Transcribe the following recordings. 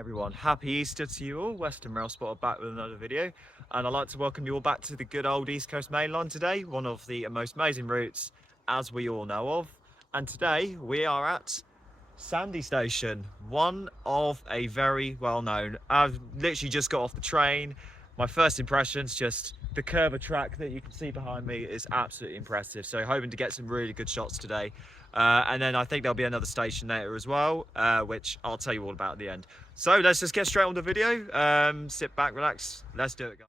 everyone, happy Easter to you all. Western Rail Spotter back with another video, and I'd like to welcome you all back to the good old East Coast Main Line today, one of the most amazing routes as we all know of. And today we are at Sandy Station, one of a very well known. I've literally just got off the train. My first impressions, just the curve of track that you can see behind me is absolutely impressive. So hoping to get some really good shots today. And then I think there'll be another station later as well, which I'll tell you all about at the end. So let's just get straight on the video. Sit back, relax, let's do it, guys.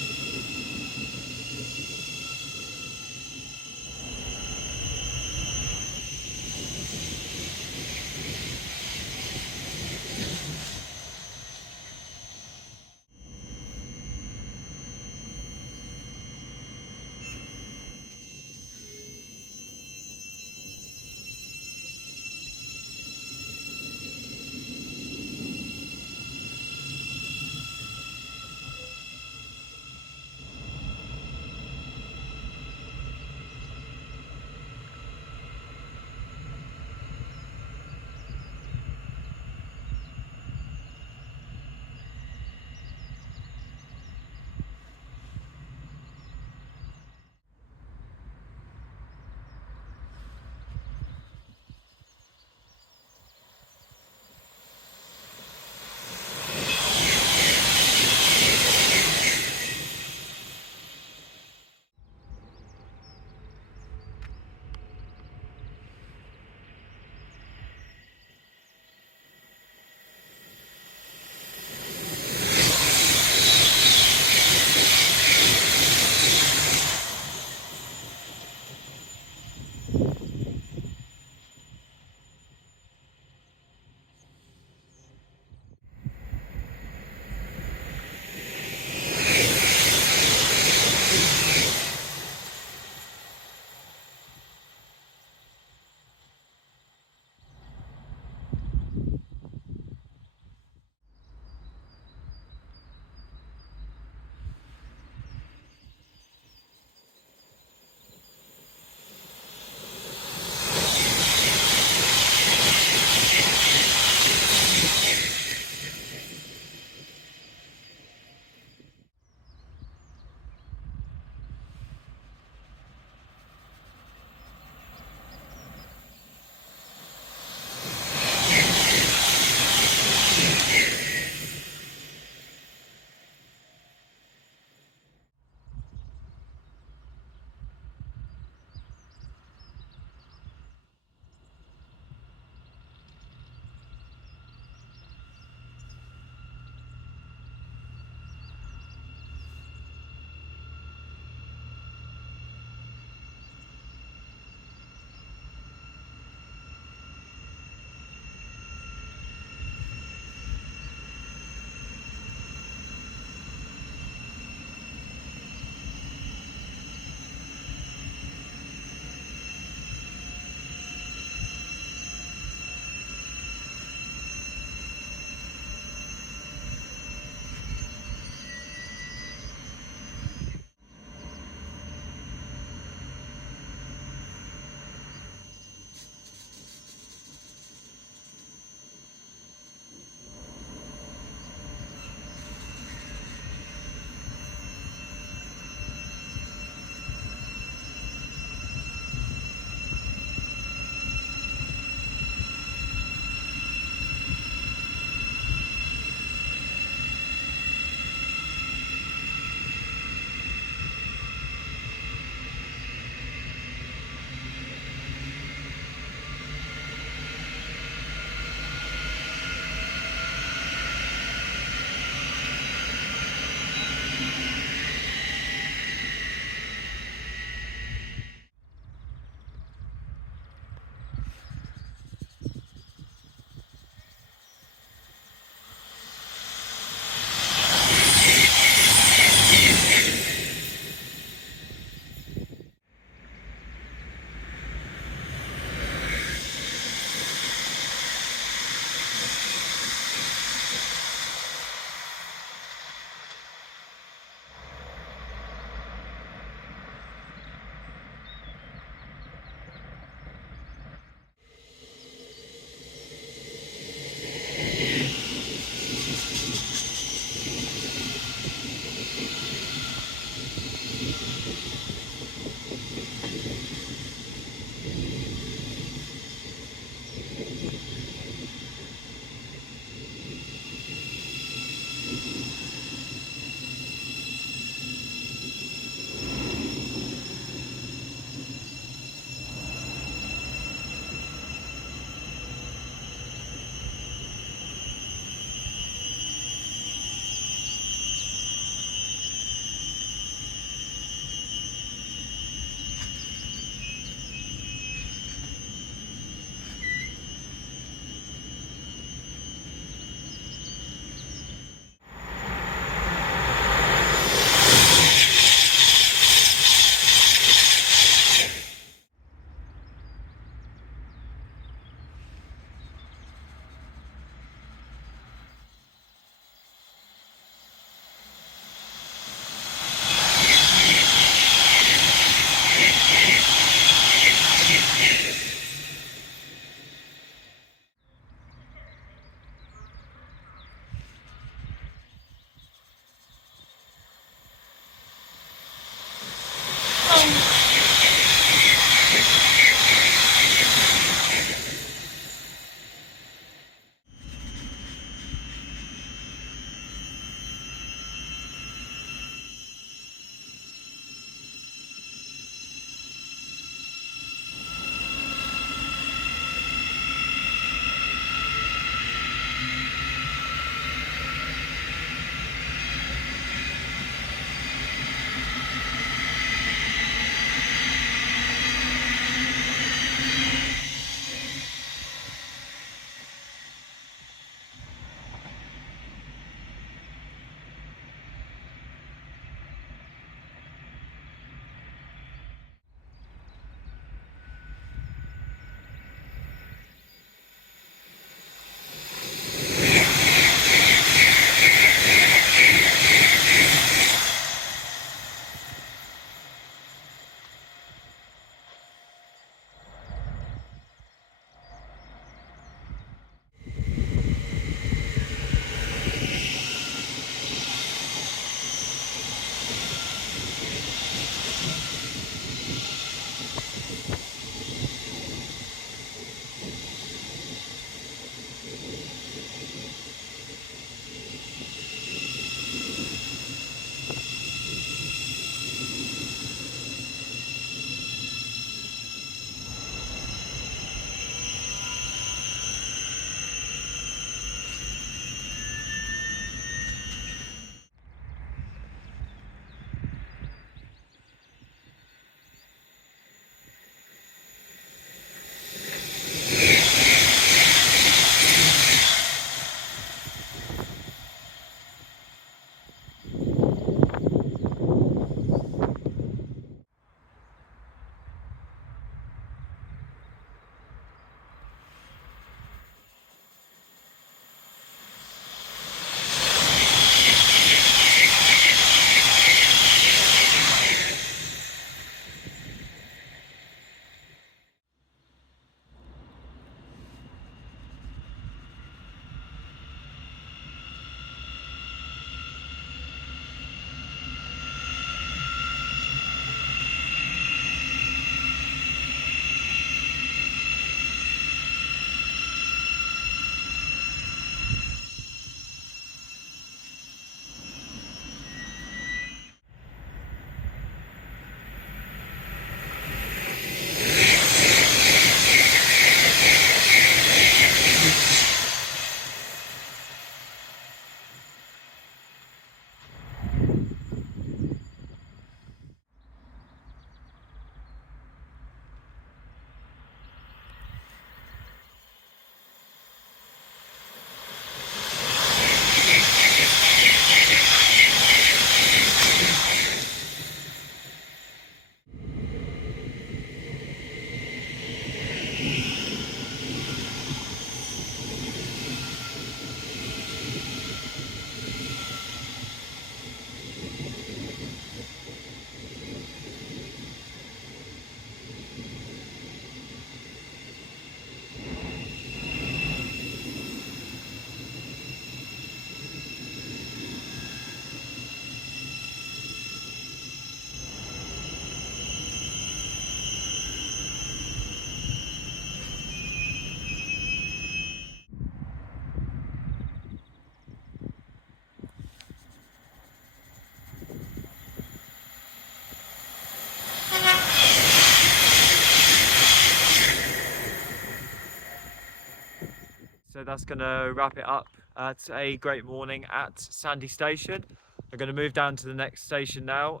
So that's going to wrap it up at a great morning at Sandy Station. I'm going to move down to the next station now,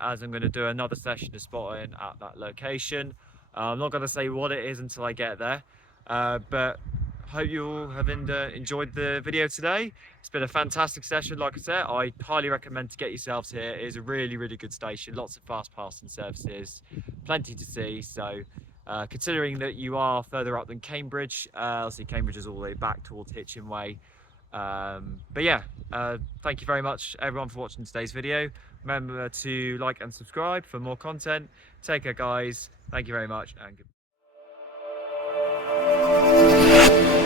as I'm going to do another session of spotting at that location. I'm not going to say what it is until I get there, but hope you all have enjoyed the video today. It's been a fantastic session. Like I said, I highly recommend to get yourselves here. It is a really, really good station. Lots of fast passing services, plenty to see. So considering that you are further up than Cambridge, obviously Cambridge is all the way back towards Hitchin Way. But yeah, thank you very much everyone for watching today's video. Remember to like and subscribe for more content. Take care guys, thank you very much and goodbye.